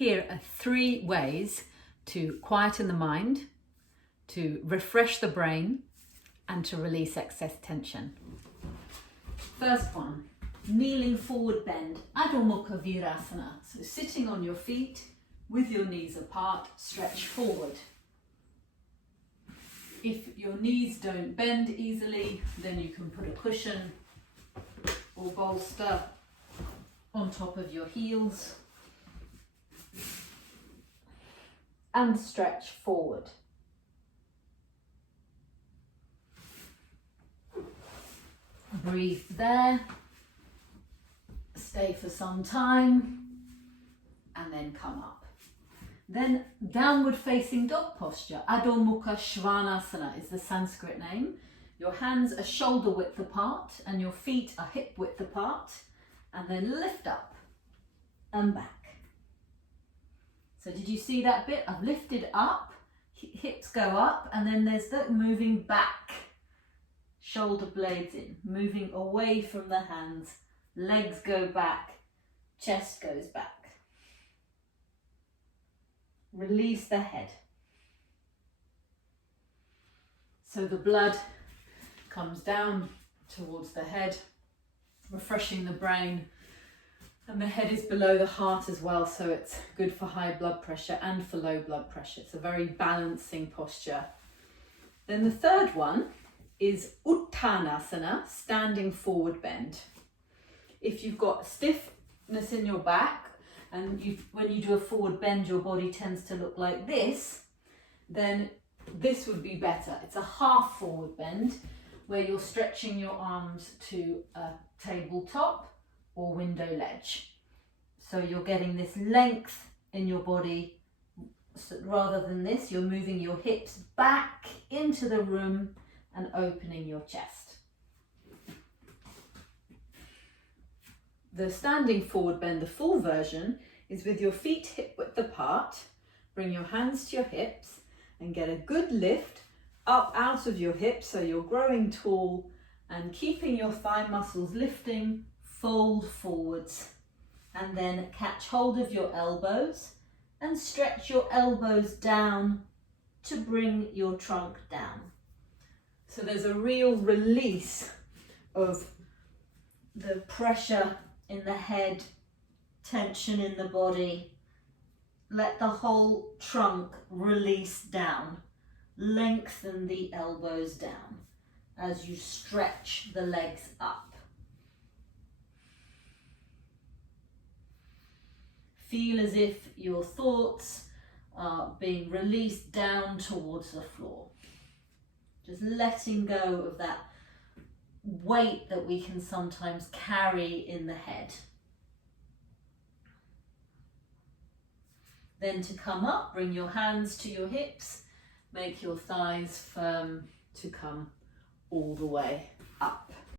Here are 3 ways to quieten the mind, to refresh the brain, and to release excess tension. First one, kneeling forward bend, Adho Mukha Virasana. So sitting on your feet with your knees apart, stretch forward. If your knees don't bend easily, then you can put a cushion or bolster on top of your heels and stretch forward. Breathe there, stay for some time, and then come up. Then downward facing dog posture, Adho Mukha Svanasana is the Sanskrit name. Your hands are shoulder width apart and your feet are hip width apart, and then lift up and back. So did you see that bit? I've lifted up, hips go up, and then there's the moving back. Shoulder blades in, moving away from the hands, legs go back, chest goes back. Release the head. So the blood comes down towards the head, refreshing the brain. And the head is below the heart as well, so it's good for high blood pressure and for low blood pressure. It's a very balancing posture. Then the third one is Uttanasana, standing forward bend. If you've got stiffness in your back and when you do a forward bend, your body tends to look like this, then this would be better. It's a half forward bend where you're stretching your arms to a tabletop or window ledge. So you're getting this length in your body. So rather than this, you're moving your hips back into the room and opening your chest. The standing forward bend, the full version, is with your feet hip width apart. Bring your hands to your hips and get a good lift up out of your hips so you're growing tall and keeping your thigh muscles lifting. Fold forwards and then catch hold of your elbows and stretch your elbows down to bring your trunk down. So there's a real release of the pressure in the head, tension in the body. Let the whole trunk release down. Lengthen the elbows down as you stretch the legs up. Feel as if your thoughts are being released down towards the floor. Just letting go of that weight that we can sometimes carry in the head. Then to come up, bring your hands to your hips, make your thighs firm to come all the way up.